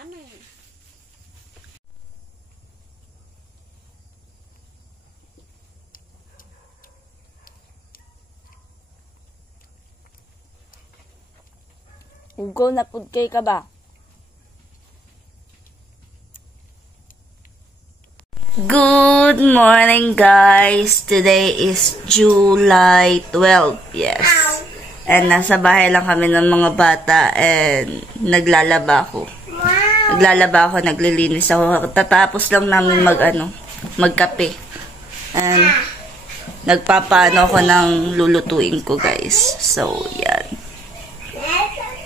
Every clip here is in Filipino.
Yummy. Hugo, napudkay ka ba? Good morning, guys. Today is July 12. Yes. And nasa bahay lang kami ng mga bata and naglalaba ako. Naglilinis ako. Tatapos lang namin magkape. And nagpapaano ako ng lulutuin ko, guys. So, yan.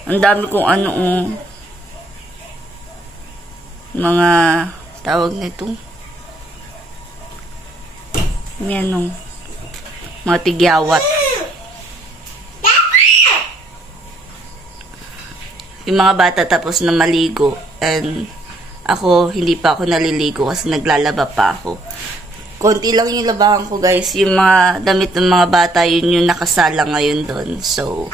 Ang dami kong mga tawag nito. Yan mga tigyawat. Yung mga bata tapos na maligo and ako hindi pa ako naliligo kasi naglalaba pa ako. Konti lang yung labahan ko, guys. Yung mga damit ng mga bata, yun yung nakasala ngayon doon. So,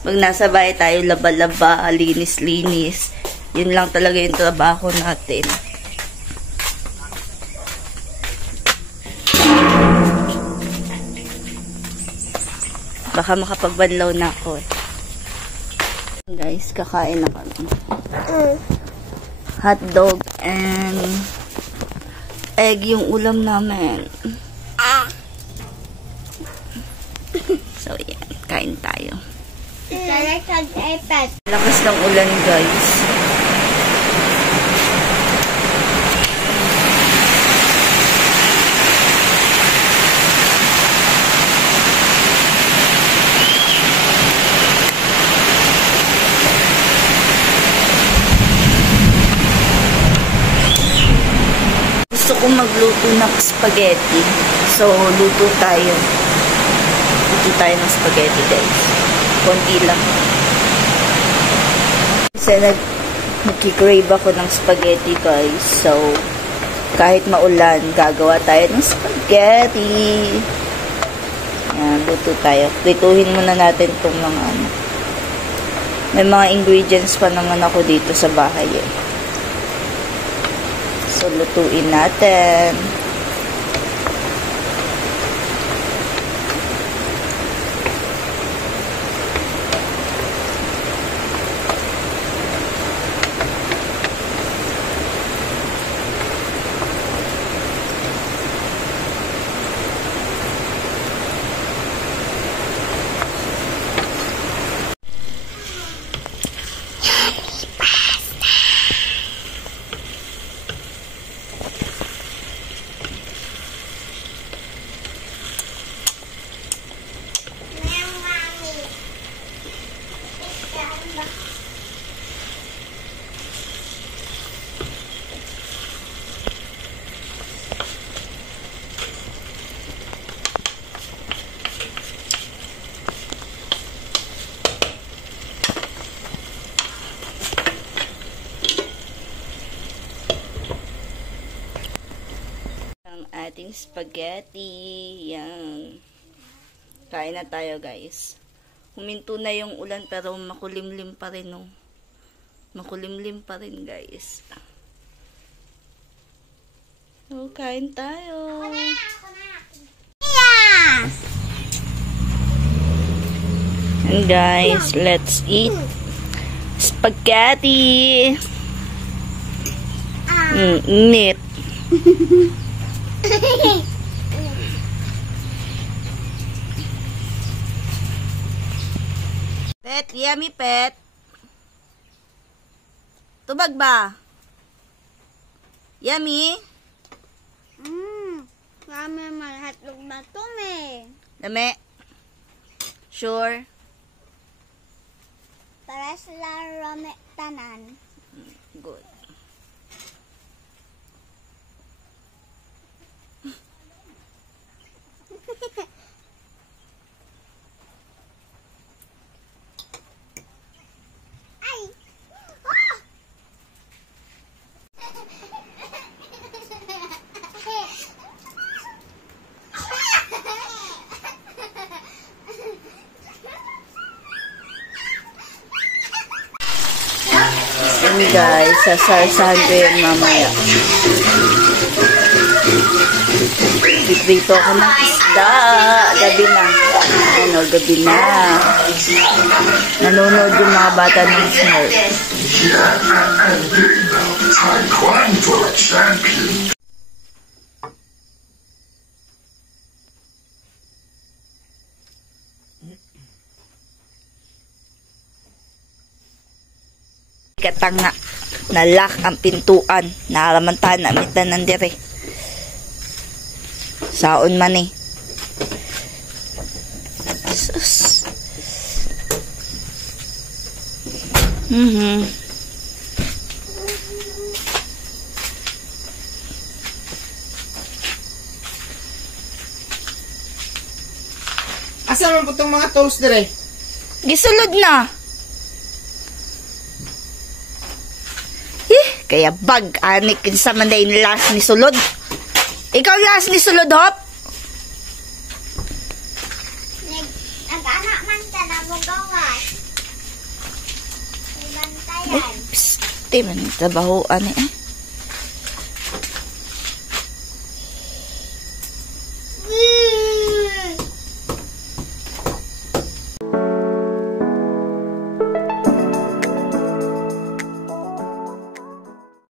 pag nasa bahay tayo, laba-laba, linis-linis. Yun lang talaga yung trabaho natin. Baka makapagbanlaw na ako eh. Guys, kakain na kami. Hotdog and egg yung ulam namin. So, yan. Kain tayo. Lakas ng ulan, guys. Gusto kong magluto ng spaghetti. So, luto tayo. Luto tayo ng spaghetti, guys. Konti lang. Kasi nagkikrave ako ng spaghetti, guys. So, kahit maulan, gagawa tayo ng spaghetti. Yan, luto tayo. Prituhin muna natin itong mga May mga ingredients pa naman ako dito sa bahay eh. So, lutuin natin. Ating spaghetti. Yan. Kain na tayo, guys. Huminto na yung ulan pero makulimlim pa rin, no? Makulimlim pa rin, guys. So, kain tayo. And guys, let's eat spaghetti. Init. Pet, yummy pet. Tubag ba? Yummy? Yummy malhatlog ba ito, me? Dami? Sure? Para sila rame tanan. Good. Ay! yun guys. Sasarsahan ko yun mamaya. Dito ako ng isda. Gabi na. Ano, gabi na. Nanonood yung mga bata ng Smurf. Katanga. Nalak ang pintuan. Nakalamantahan na amit na nandire. Saon man eh. Sus. Asa naman po itong mga tools dire? Gisulod na. Kaya bag, anik, kinsa man day last ni sulod. Ikaw last ni sulod, Hop? Nag-anak man ka na mo gawas. May bantayan. Psst, di man trabaho, ani eh.